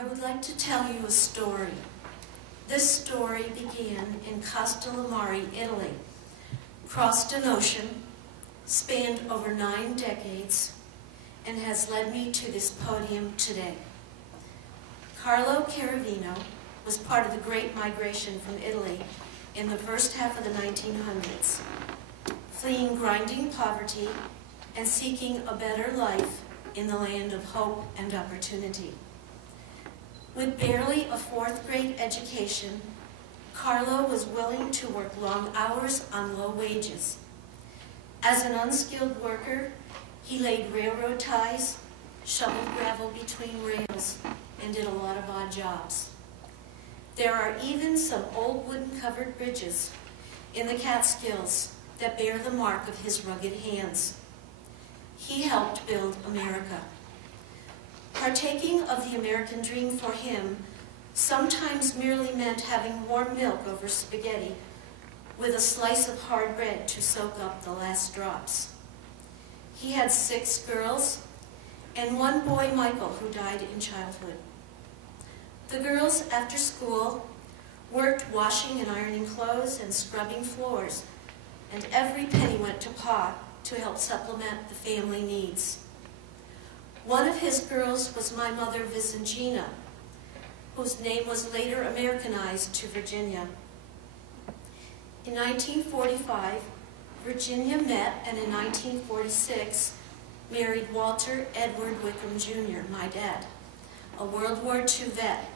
I would like to tell you a story. This story began in Castellamare, Italy, crossed an ocean, spanned over 9 decades, and has led me to this podium today. Carlo Caravino was part of the Great Migration from Italy in the first half of the 1900s, fleeing grinding poverty and seeking a better life in the land of hope and opportunity. With barely a 4th grade education, Carlo was willing to work long hours on low wages. As an unskilled worker, he laid railroad ties, shoveled gravel between rails, and did a lot of odd jobs. There are even some old wooden-covered bridges in the Catskills that bear the mark of his rugged hands. He helped build America. Partaking of the American dream for him sometimes merely meant having warm milk over spaghetti with a slice of hard bread to soak up the last drops. He had 6 girls and 1 boy, Michael, who died in childhood. The girls, after school, worked washing and ironing clothes and scrubbing floors, and every penny went to Pa to help supplement the family needs. One of his girls was my mother, Vicingina, whose name was later Americanized to Virginia. In 1945, Virginia met and in 1946 married Walter Edward Wickham Jr., my dad, a World War II vet,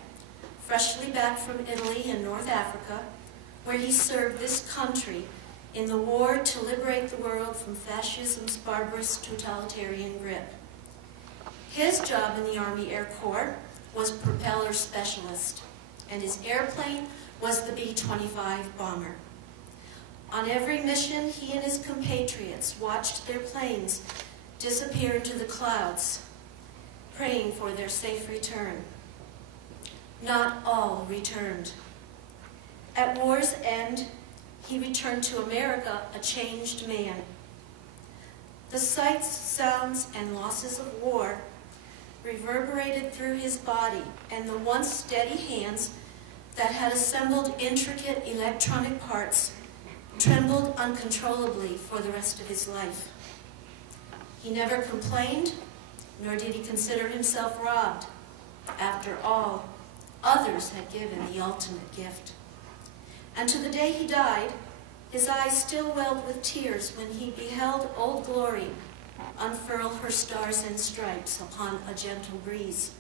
freshly back from Italy and North Africa, where he served this country in the war to liberate the world from fascism's barbarous totalitarian grip. His job in the Army Air Corps was propeller specialist, and his airplane was the B-25 bomber. On every mission, he and his compatriots watched their planes disappear into the clouds, praying for their safe return. Not all returned. At war's end, he returned to America a changed man. The sights, sounds, and losses of war reverberated through his body, and the once steady hands that had assembled intricate electronic parts trembled uncontrollably for the rest of his life. He never complained, nor did he consider himself robbed. After all, others had given the ultimate gift. And to the day he died, his eyes still welled with tears when he beheld Old Glory unfurl her stars and stripes upon a gentle breeze.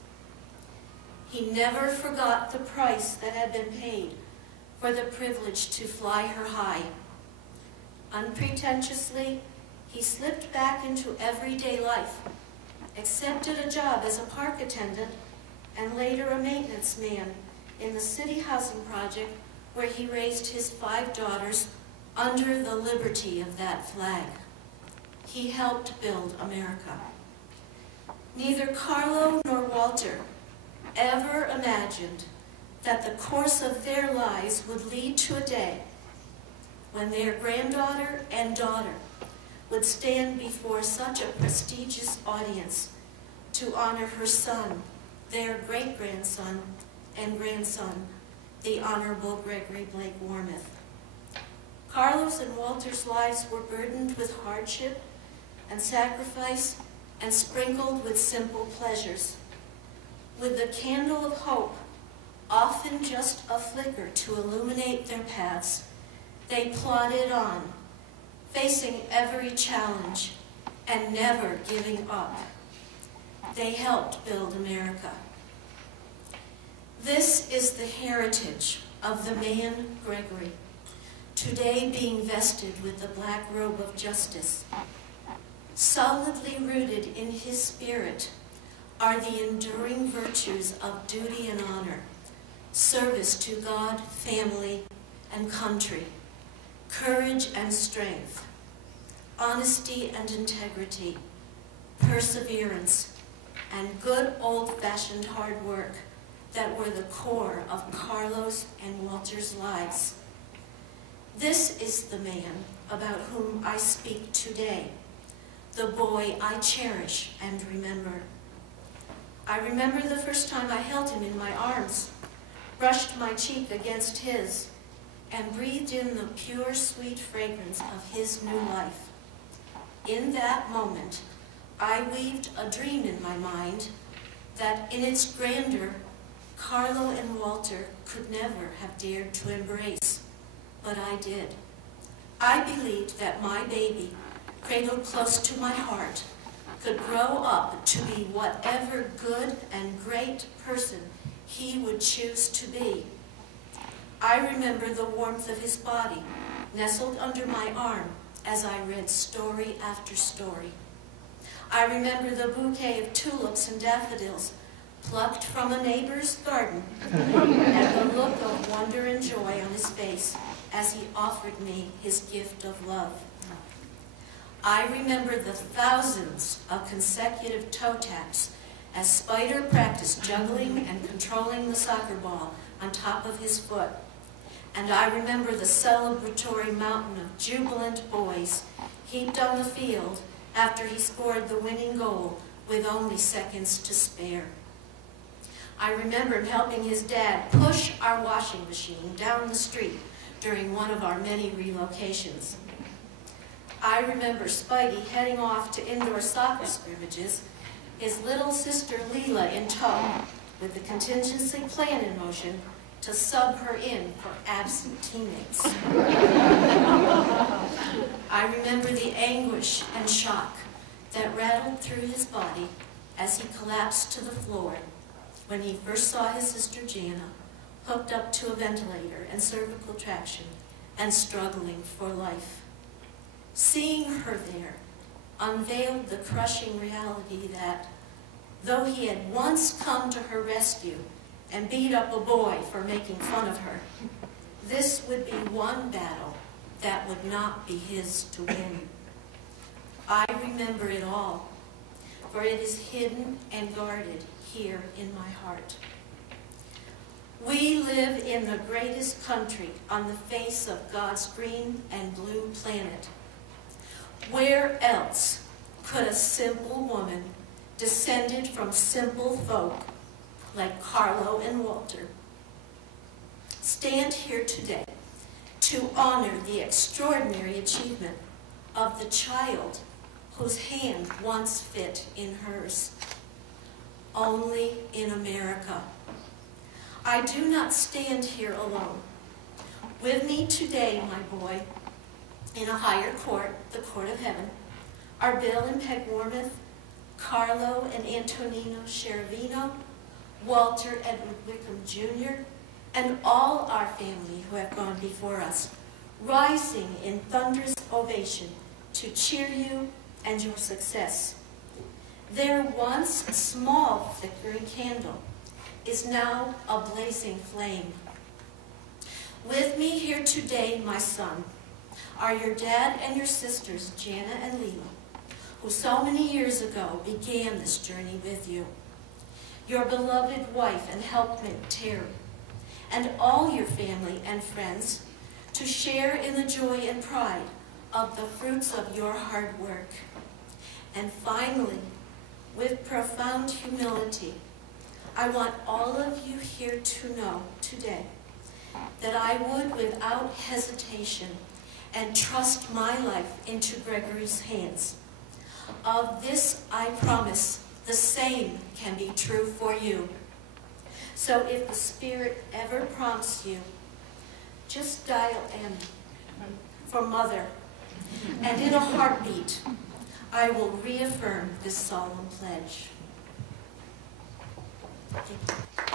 He never forgot the price that had been paid for the privilege to fly her high. Unpretentiously, he slipped back into everyday life, accepted a job as a park attendant, and later a maintenance man in the city housing project where he raised his 5 daughters under the liberty of that flag. He helped build America. Neither Carlo nor Walter ever imagined that the course of their lives would lead to a day when their granddaughter and daughter would stand before such a prestigious audience to honor her son, their great-grandson and grandson, the Honorable Gregory Blake Warmouth. Carlo's and Walter's lives were burdened with hardship and sacrifice and sprinkled with simple pleasures. With the candle of hope, often just a flicker to illuminate their paths, they plodded on, facing every challenge and never giving up. They helped build America. This is the heritage of the man Gregory, today being vested with the black robe of justice. Solidly rooted in his spirit are the enduring virtues of duty and honor, service to God, family, and country, courage and strength, honesty and integrity, perseverance, and good old-fashioned hard work that were the core of Carlo's and Walter's lives. This is the man about whom I speak today, the boy I cherish and remember. I remember the first time I held him in my arms, brushed my cheek against his, and breathed in the pure, sweet fragrance of his new life. In that moment, I weaved a dream in my mind that in its grandeur, Carlo and Walter could never have dared to embrace, but I did. I believed that my baby, cradled close to my heart, could grow up to be whatever good and great person he would choose to be. I remember the warmth of his body, nestled under my arm as I read story after story. I remember the bouquet of tulips and daffodils plucked from a neighbor's garden, and the look of wonder and joy on his face as he offered me his gift of love. I remember the thousands of consecutive toe taps as Spider practiced juggling and controlling the soccer ball on top of his foot. And I remember the celebratory mountain of jubilant boys heaped on the field after he scored the winning goal with only seconds to spare. I remembered helping his dad push our washing machine down the street during one of our many relocations. I remember Spidey heading off to indoor soccer scrimmages, his little sister Leela in tow, with the contingency plan in motion to sub her in for absent teammates. I remember the anguish and shock that rattled through his body as he collapsed to the floor when he first saw his sister Jana hooked up to a ventilator and cervical traction and struggling for life. Seeing her there unveiled the crushing reality that, though he had once come to her rescue and beat up a boy for making fun of her, this would be one battle that would not be his to win. I remember it all, for it is hidden and guarded here in my heart. We live in the greatest country on the face of God's green and blue planet. Where else could a simple woman, descended from simple folk like Carlo and Walter, stand here today to honor the extraordinary achievement of the child whose hand once fit in hers? Only in America. I do not stand here alone. With me today, my boy, in a higher court, the court of heaven, are Bill and Peg Wormuth, Carlo and Antonino Cheravino, Walter Edward Wickham Jr., and all our family who have gone before us, rising in thunderous ovation to cheer you and your success. Their once small flickering candle is now a blazing flame. With me here today, my son, are your dad and your sisters, Jana and Leela, who so many years ago began this journey with you. Your beloved wife and helpmate, Terry, and all your family and friends to share in the joy and pride of the fruits of your hard work. And finally, with profound humility, I want all of you here to know today that I would, without hesitation, entrust my life into Gregory's hands. Of this I promise the same can be true for you. So if the Spirit ever prompts you, just dial M for Mother, and in a heartbeat, I will reaffirm this solemn pledge. Thank you.